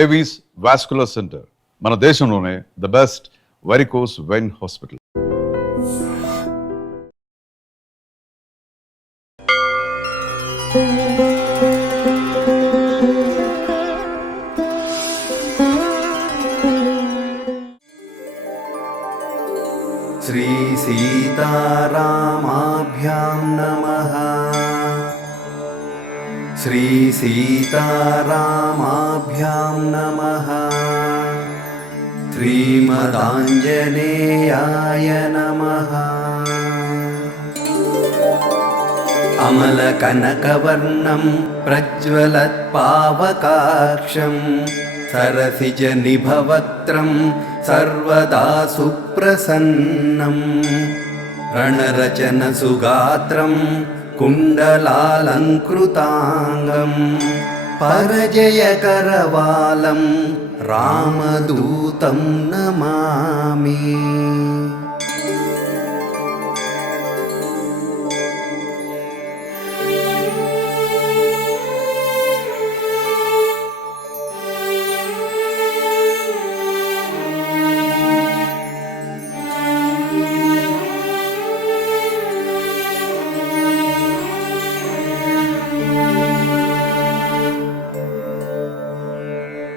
Avis vascular centre మన దేశంలోనే the best varicose vein hospital. Shri సీతారామాభ్యాం నమః. శ్రీ సీతారామాభ్యాం నమః. శ్రీమదాంజనేయాయ నమః. అమలకనకవర్ణం ప్రజ్వలత్పావకాక్షం సరసిజనిభవక్త్రం సర్వదా సుప్రసన్నం రణరచనసుగాత్రం కుండలాలంకృతాంగం పరజయకరవాలం రామదూతం నమామి.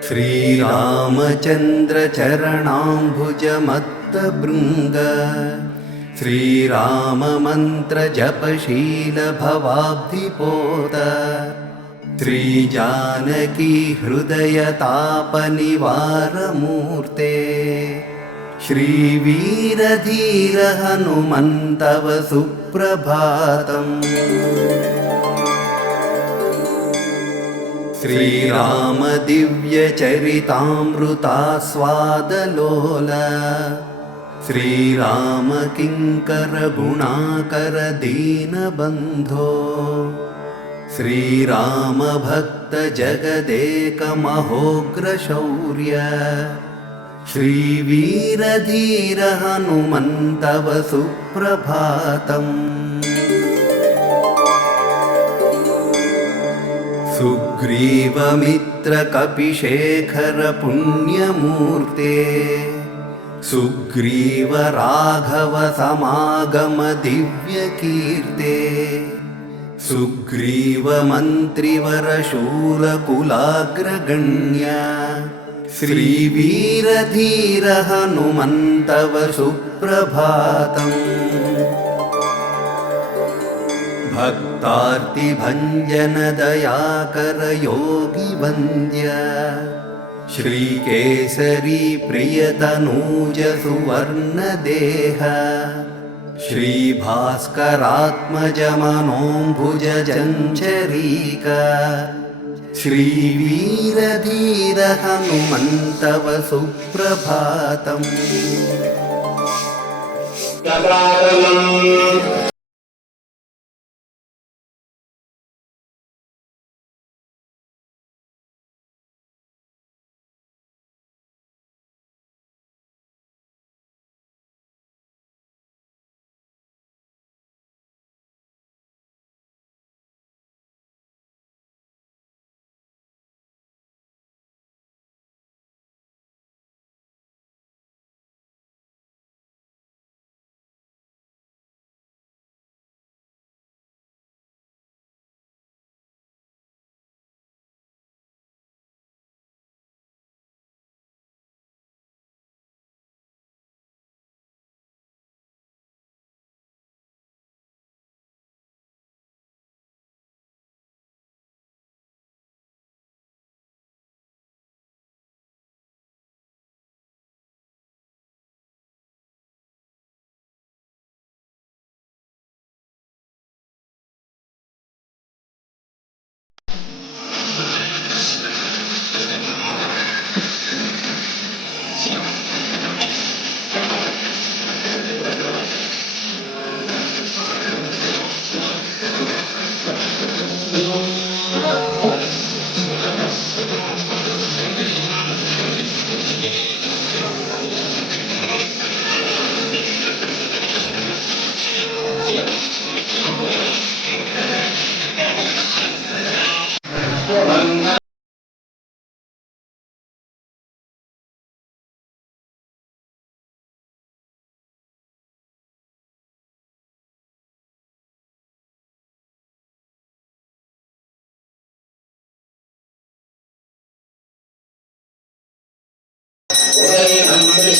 శ్రీరామచంద్ర చరణాంబుజమత్తభృంగ శ్రీరామ మంత్ర జపశీల భవాబ్ధిపోత శ్రీజానకీ హృదయ తాప నివారమూర్తే శ్రీవీరధీర హనుమంతవ సుప్రభాతం. శ్రీరామ దివ్య చరితామృతాస్వాదలోల శ్రీరామ కింకర గుణాకర దీనబంధో శ్రీరామ భక్త జగదేక మహోగ్ర శౌర్య శ్రీవీరధీర హనుమంతవ సుప్రభాతం. సుగ్రీవమిత్రకపిశేఖర పుణ్యమూర్తే సుగ్రీవ రాఘవ సమాగమ దివ్యకీర్తే సుగ్రీవ మంత్రివర శూరకులాగ్రగణ్య శ్రీవీరధీర హనుమంతవ సుప్రభాతం. భక్తార్తిభంజన దయాకర యోగి వంద్య శ్రీకేసరీ ప్రియతనూజ సువర్ణదేహ శ్రీభాస్కరాత్మజ మనోంభుజ జంఝరీక శ్రీవీరధీర హనుమంతవ సుప్రభాతం.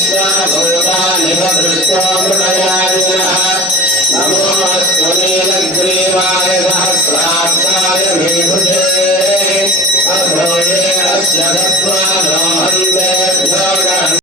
विश्वाभूतानि दृष्ट्वा मृडयान्यः नमोऽस्तु नीलग्रीवाय सहस्राक्षाय मेघुजे अभोजे अस्य दत्त्वा नोहन्ते योगः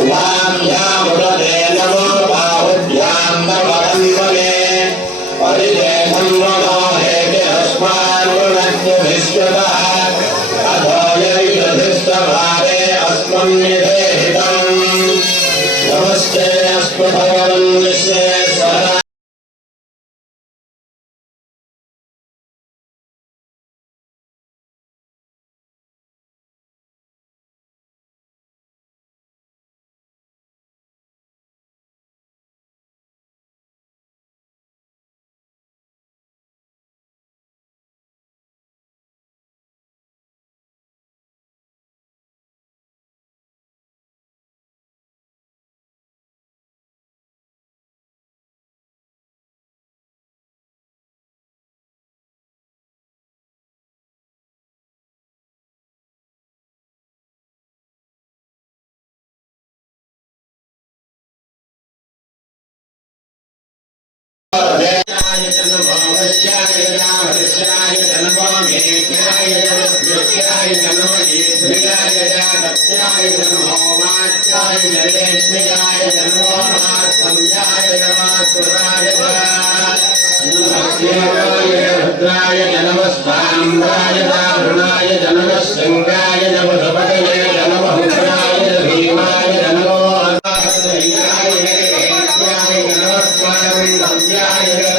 उभाभ्यामुदते नमो बाहुभ्यां नमः परिदेहं वनो हेतिरस्मान्नस्य विश्वतः अधो यैरधिष्ठभारे अस्मन्निधेहितम् नमस्ते अस्तु भगवन् विश्वेश्वराय नमो वैश्याय रामकृष्णाय नमो मेघ्याय नमस्याय नमो ईश्वराय सत्याय नमो वाच्याय नरेश्वराय नमो मास्तम्याय नमः सुराय नमस्तेवाय रुद्राय नमः साम्राय दारुणाय नमः शृंगाय नमः धपटये नमः रुद्राय भीमाय नमो अनाहयाय नमः स्वामिन्याय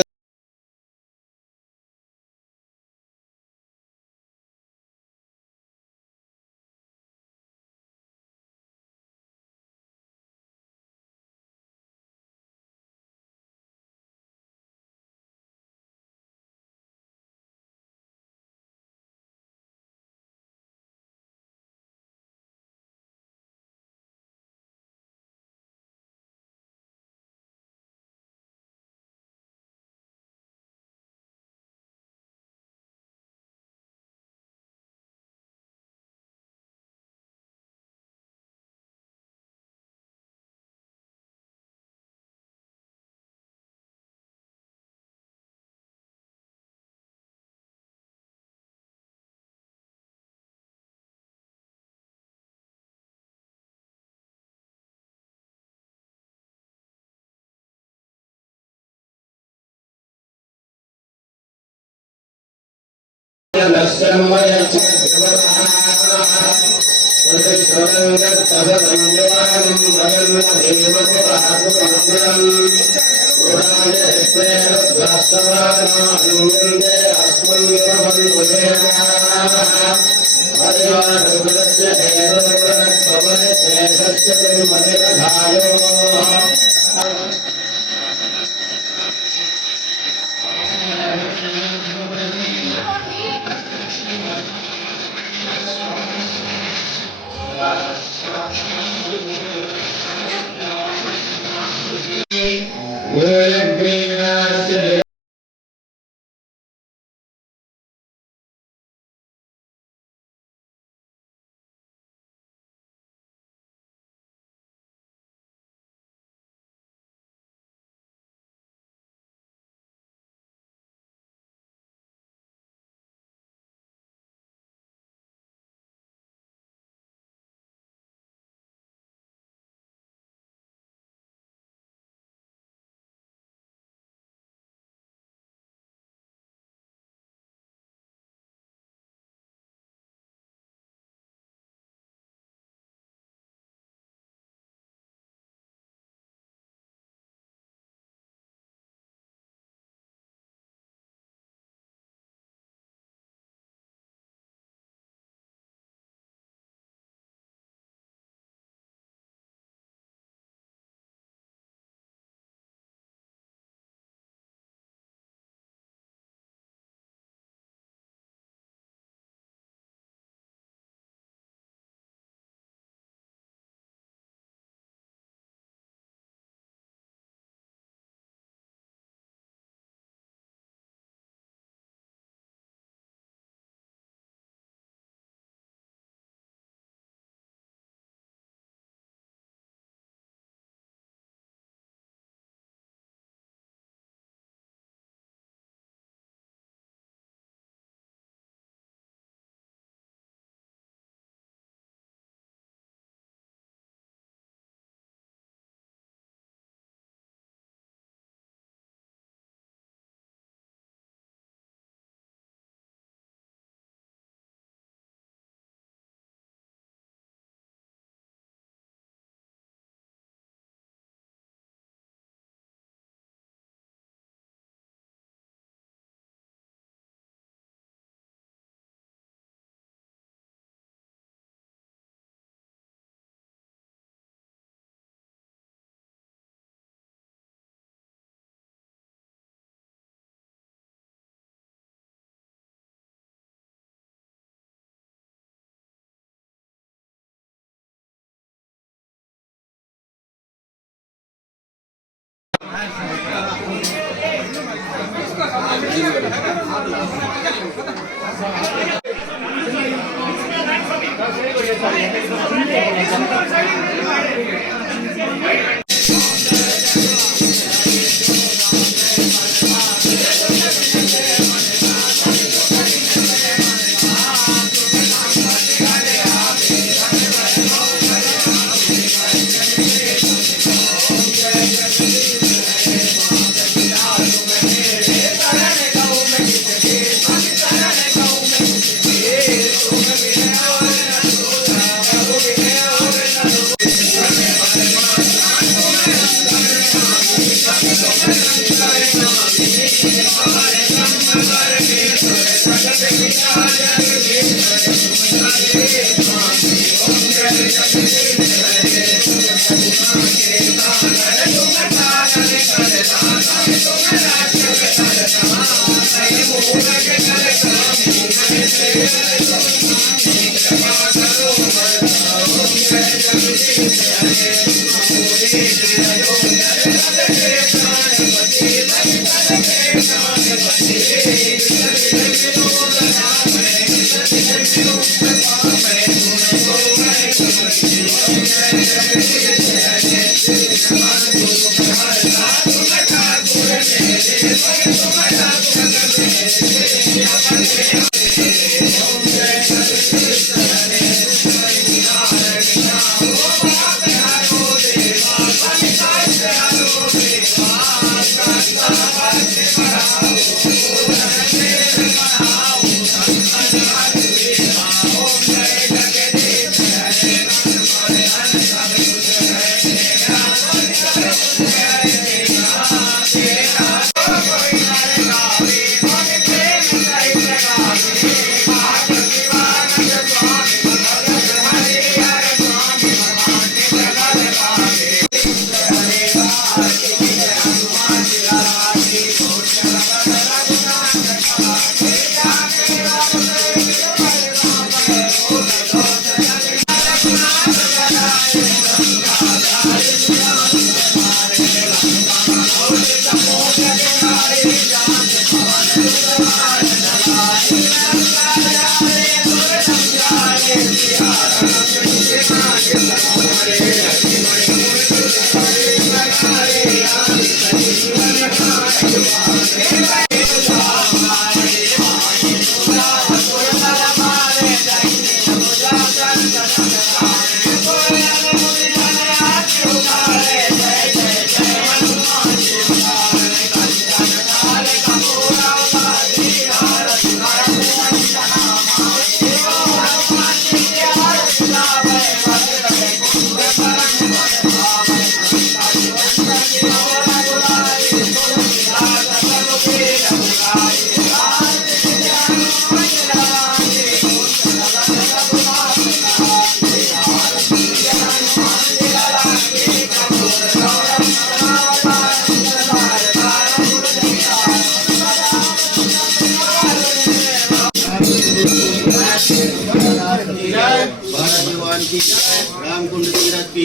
रामकुंड तीरथ की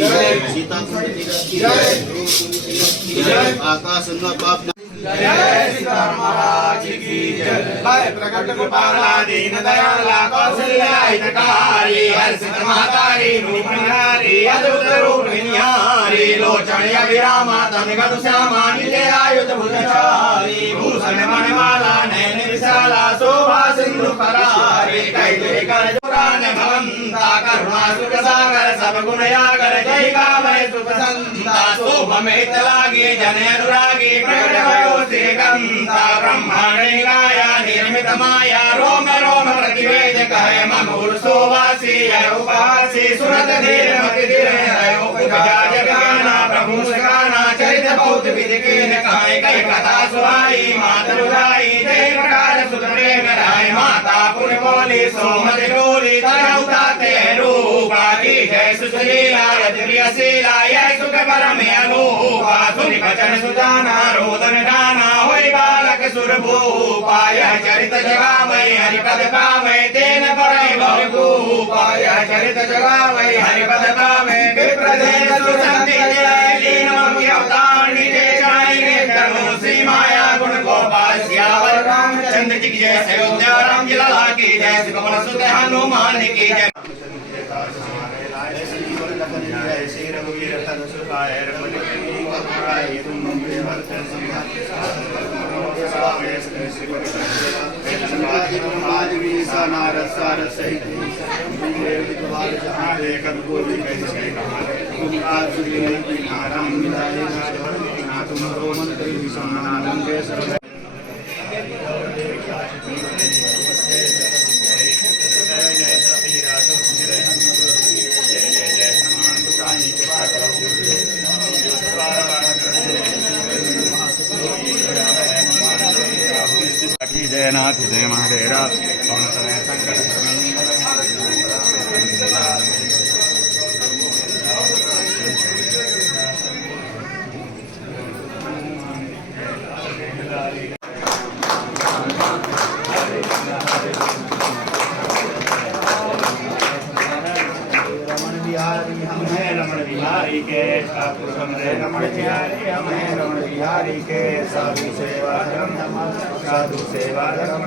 सीता कुंड तीरथ की आकाश पाप प्रकट कृपाला दीन दयाला कौशल्या हितकारी हर्षित महतारी रूपनिहारी अद्भुत रूप निहारी लोचन अभिरामा तनिगत श्यामा निजे आयुध भुजचारी भूषण मणिमाला नयन विशाला शोभा सिंधु करारी कैले कर पुराण भवंता करुणा सुख सागर सब गुण यागर जय कामय सुख संता शोभ में लागी जन अनुरागी प्रकट भयो श्रीगंता ब्रह्मांड गाया निर्मित माया रोम रोम प्रतिवेद कहे ममूल सोवासी है उपहासी सुरत धीर मति धीर है उपजा जगाना प्रभु सगाना चरित बहुत विधि के कहे कई कथा सुहाई मात रुदाई जय प्रकार सुत प्रेम राय माता पुण्य बोली सोमति डोली तरउताते रूपा की जय सुशीला यज्ञ शीला यह सुख परम अनूपा सुनि वचन सुजाना रोदन गाना होई बालक सुर भूपाय चरित जगावै हरिपद पावै तेन परै भूपाय चरित जगावै हरिपद पावै विप्रदेश सुसंति लीन अवतार निजे जाय गे तनु श्री माया गुण गोपाल श्याव जी की जय, अयोध्या राम जी लाला की जय, सुकमल सुत हनुमान की जय। श्री रघुवीर तनु सुखाय रघुपति करुणाय तुम जयनाथ जय महादेव संकट रमण बिहारी के ठाकुर हमरे रमण बिहारी हमें रमण बिहारी के साधु सेवा धर्म साधु सेवा धर्म।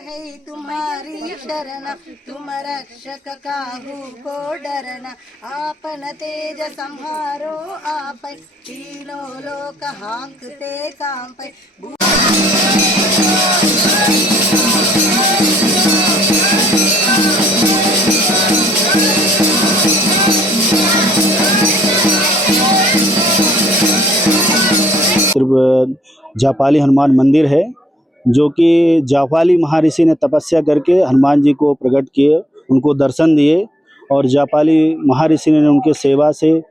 है तुम्हारी शरण तुम रक्षक काहू को डरना आपन तेज संहारो आप तीनों लोक हाँकते कांप जापाली हनुमान मंदिर है जो कि जापाली महर्षि ने तपस्या करके हनुमान जी को प्रकट किए, उनको दर्शन दिए और जापाली महर्षि ने उनके सेवा से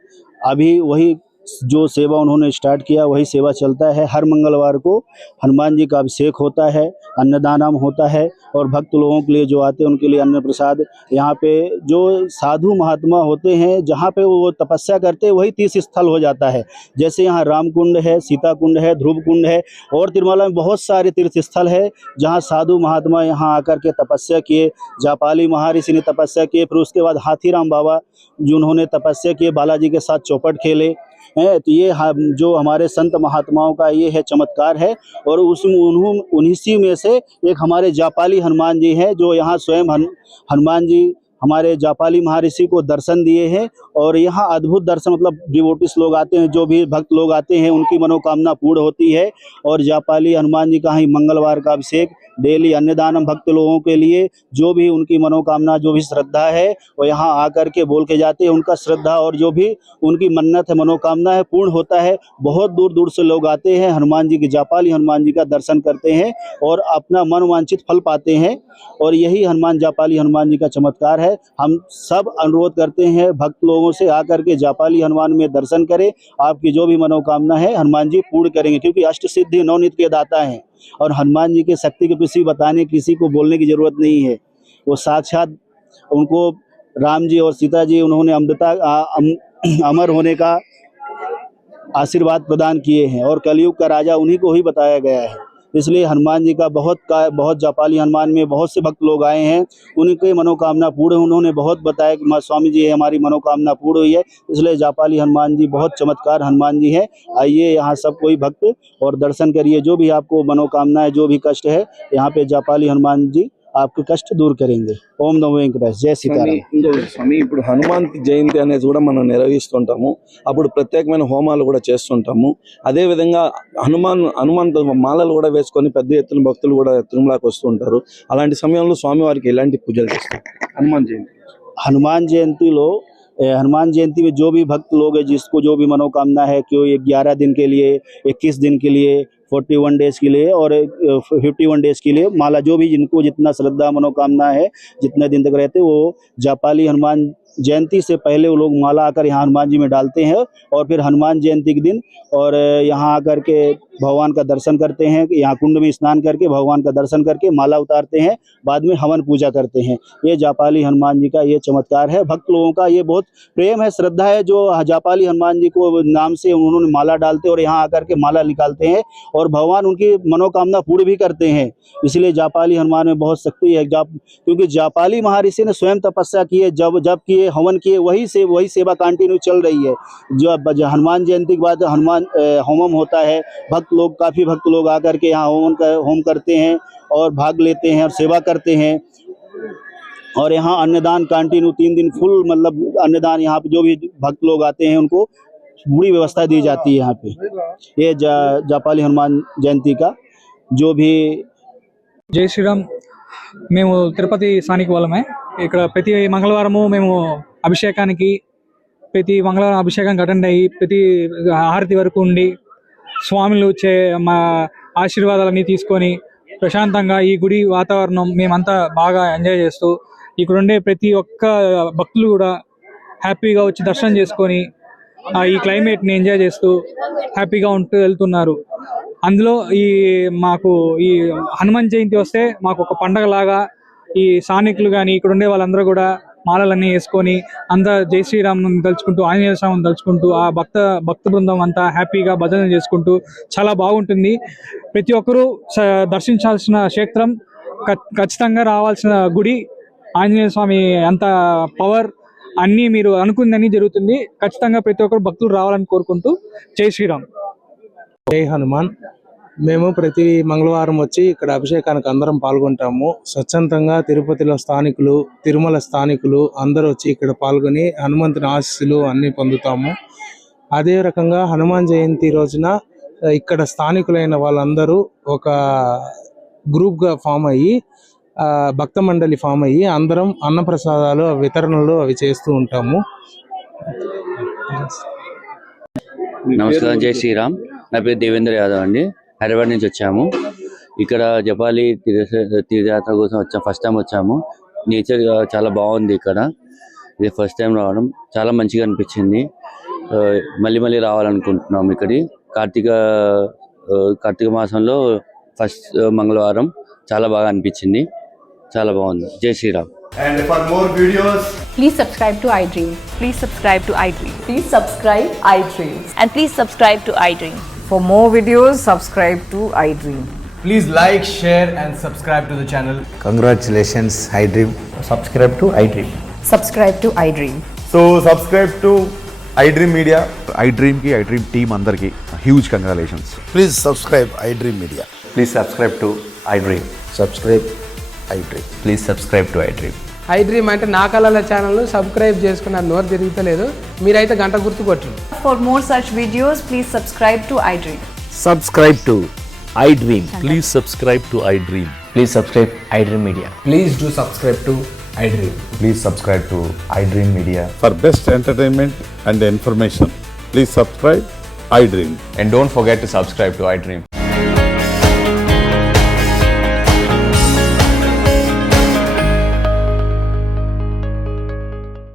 अभी वही जो सेवा उन्होंने स्टार्ट किया वही सेवा चलता है। हर मंगलवार को हनुमान जी का अभिषेक होता है, अन्नदानम होता है और भक्त लोगों के लिए जो आते हैं उनके लिए अन्न प्रसाद। यहाँ पे जो साधु महात्मा होते हैं जहाँ पे वो तपस्या करते हैं वही तीर्थ स्थल हो जाता है। जैसे यहाँ राम कुंड है, सीता कुंड है, ध्रुव कुंड है और तिरुमला में बहुत सारे तीर्थ स्थल है जहाँ साधु महात्मा यहाँ आकर के तपस्या किए। जापाली महर्षि ने तपस्या किए, फिर उसके बाद हाथीराम बाबा जिन्होंने तपस्या किए, बालाजी के साथ चौपट खेले हैं। तो ये जो हमारे संत महात्माओं का ये है चमत्कार है और उन्हीं में से एक हमारे जापाली हनुमान जी हैं जो यहाँ स्वयं हनुमान जी हमारे जापाली महर्षि को दर्शन दिए हैं और यहाँ अद्भुत दर्शन मतलब डिवोटिस लोग आते हैं, जो भी भक्त लोग आते हैं उनकी मनोकामना पूर्ण होती है। और जापाली हनुमान जी का ही मंगलवार का अभिषेक, डेली अन्नदानम भक्त लोगों के लिए जो भी उनकी मनोकामना जो भी श्रद्धा है वो यहाँ आकर के बोल के जाते हैं। उनका श्रद्धा और जो भी उनकी मन्नत है, मनोकामना है, पूर्ण होता है। बहुत दूर दूर से लोग आते हैं, हनुमान जी के जापाली हनुमान जी का दर्शन करते हैं और अपना मनोवांछित फल पाते हैं। और यही हनुमान जापाली हनुमान जी का चमत्कार है। हम सब अनुरोध करते हैं भक्त लोगों से आकर के जापाली हनुमान में दर्शन करें, आपकी जो भी मनोकामना है हनुमान जी पूर्ण करेंगे, क्योंकि अष्ट सिद्धि नवनीत के दाता हैं और हनुमान जी के शक्ति के किसी बताने किसी को बोलने की जरूरत नहीं है। वो साक्षात उनको राम जी और सीता जी उन्होंने अमर होने का आशीर्वाद प्रदान किए हैं और कलयुग का राजा उन्हीं को ही बताया गया है। इसलिए हनुमान जी का बहुत जापाली हनुमान में बहुत से भक्त लोग आए हैं, उनकी मनोकामना पूर्ण। उन्होंने बहुत बताया कि स्वामी जी हमारी मनोकामना पूर्ण हुई है। इसलिए जापाली हनुमान जी बहुत चमत्कार हनुमान जी हैं। आइए यहाँ सब कोई भक्त और दर्शन करिए, जो भी आपको मनोकामना है, जो भी कष्ट है, यहाँ पे जापाली हनुमान जी आपके कष्ट दूर करेंगे। ఓం నమో వెంకటేశ్, జై సీతారాం। స్వామి, ఇప్పుడు హనుమాన్ జయంతి అనేది కూడా మనం నిర్వహిస్తుంటాము. అప్పుడు ప్రత్యేకమైన హోమాలు కూడా చేస్తుంటాము. అదే విధంగా హనుమాన్ మాలలు కూడా వేసుకొని పెద్ద ఎత్తున భక్తులు కూడా తిరుమలకు వస్తుంటారు. అలాంటి సమయంలో స్వామివారికి ఎలాంటి పూజలు చేస్తారు? हनुमान जयंती में जो भी भक्त लोग है, जिसको जो भी मनोकामना है कि 11 दिन के लिए, 21 दिन के लिए, 41 डेज के लिए और 51 डेज के लिए माला, जो भी जिनको जितना श्रद्धा मनोकामना है, जितने दिन तक रहते वो जापाली हनुमान जयंती से पहले वो लोग माला आकर यहाँ हनुमान जी में डालते हैं और फिर हनुमान जयंती के दिन और यहाँ आकर के भगवान का दर्शन करते हैं। यहाँ कुंड में स्नान करके भगवान का दर्शन करके माला उतारते हैं, बाद में हवन पूजा करते हैं। ये जापाली हनुमान जी का ये चमत्कार है। भक्त लोगों का ये बहुत प्रेम है, श्रद्धा है, जो जापाली हनुमान जी को नाम से उन्होंने माला डालते और यहाँ आकर के माला निकालते हैं और भगवान उनकी मनोकामना पूर्ण भी करते हैं। इसलिए जापाली हनुमान में बहुत शक्ति है। क्योंकि जापाली महर्षि ने स्वयं तपस्या की है, जब किए हवन किए, वही सेवा कंटिन्यू चल रही है। जो हनुमान जयंती के बाद हनुमान होमम होता है, काफ़ी भक्त लोग आकर के यहाँ होम करते हैं और भाग लेते हैं और सेवा करते हैं। और यहाँ अन्नदान कंटिन्यू 3 दिन फुल, मतलब अन्नदान, यहाँ पे जो भी भक्त लोग आते हैं उनको पूरी व्यवस्था दी जाती है यहाँ पे। ये जापाली हनुमान जयंती का जो भी। జై శ్రీరామ్. మేము తిరుపతి స్థానిక వాళ్ళమే. ఇక్కడ ప్రతి మంగళవారము మేము అభిషేకానికి ప్రతి మంగళవారం అభిషేకానికి అటెండ్ అయ్యి ప్రతి హారతి వరకు ఉండి స్వాములు మా ఆశీర్వాదాలన్నీ తీసుకొని ప్రశాంతంగా ఈ గుడి వాతావరణం మేమంతా బాగా ఎంజాయ్ చేస్తూ ఇక్కడ ఉండే ప్రతి ఒక్క భక్తులు కూడా హ్యాపీగా వచ్చి దర్శనం చేసుకొని ఈ క్లైమేట్ని ఎంజాయ్ చేస్తూ హ్యాపీగా ఉంటూ వెళ్తున్నారు. అందులో మాకు ఈ హనుమాన్ జయంతి వస్తే మాకు ఒక పండగలాగా ఈ స్థానికులు కానీ ఇక్కడ ఉండే వాళ్ళందరూ కూడా మాలలన్నీ వేసుకొని అంతా జై శ్రీరామ్ని తలుచుకుంటూ, ఆంజనేయ స్వామిని తలుచుకుంటూ ఆ భక్త బృందం అంతా హ్యాపీగా భజన చేసుకుంటూ చాలా బాగుంటుంది. ప్రతి ఒక్కరూ దర్శించాల్సిన క్షేత్రం, ఖచ్చితంగా రావాల్సిన గుడి. ఆంజనేయ స్వామి అంత పవర్, అన్నీ మీరు అనుకుందని జరుగుతుంది. ఖచ్చితంగా ప్రతి ఒక్కరు భక్తులు రావాలని కోరుకుంటూ జై శ్రీరామ్. జై హనుమాన్. మేము ప్రతి మంగళవారం వచ్చి ఇక్కడ అభిషేకానికి అందరం పాల్గొంటాము. స్వచ్ఛందంగా తిరుపతిలో స్థానికులు, తిరుమల స్థానికులు అందరూ వచ్చి ఇక్కడ పాల్గొని హనుమంతుని ఆశీస్సులు అన్నీ పొందుతాము. అదే రకంగా హనుమాన్ జయంతి రోజున ఇక్కడ స్థానికులైన వాళ్ళందరూ ఒక గ్రూప్గా ఫామ్ అయ్యి భక్త మండలి ఫామ్ అయ్యి అందరం అన్నప్రసాదాలు వితరణలు అవి చేస్తూ ఉంటాము. నమస్కారం. జై శ్రీరామ్. నా పేరు దేవేంద్ర యాదవ్ అండి. హైదరాబాద్ నుంచి వచ్చాము. ఇక్కడ జపాలి తీర్థయాత్ర కోసం వచ్చాము. ఫస్ట్ టైం వచ్చాము. నేచర్ చాలా బాగుంది ఇక్కడ. ఇది ఫస్ట్ టైం రావడం చాలా మంచిగా అనిపించింది. మళ్ళీ రావాలనుకుంటున్నాము. ఇక్కడి కార్తీక మాసంలో ఫస్ట్ మంగళవారం చాలా బాగా అనిపించింది. చాలా బాగుంది. జై Sriram. And for more videos, please subscribe to iDream. Please subscribe to iDream. Please subscribe iDream. And please subscribe to iDream. For more videos, subscribe to iDream. please like, share and subscribe to the channel. Congratulations, iDream. Subscribe to iDream. Subscribe to iDream. So subscribe to iDream Media. iDream team andarki huge congratulations. Please subscribe iDream Media. Please subscribe to iDream. Subscribe iDream. Please subscribe to iDream. iDream అంటే నా కళల ఛానల్ను subscribe చేసుకున్న నోరు తిరుగుతలేదు. మీరైతే గంట గుర్తు కొట్టండి. For more such videos, please subscribe to iDream. Subscribe to iDream. Please subscribe to iDream. Please subscribe iDream Media. Please do subscribe to iDream. Please subscribe to iDream Media. For best entertainment and information, please subscribe iDream. And don't forget to subscribe to iDream.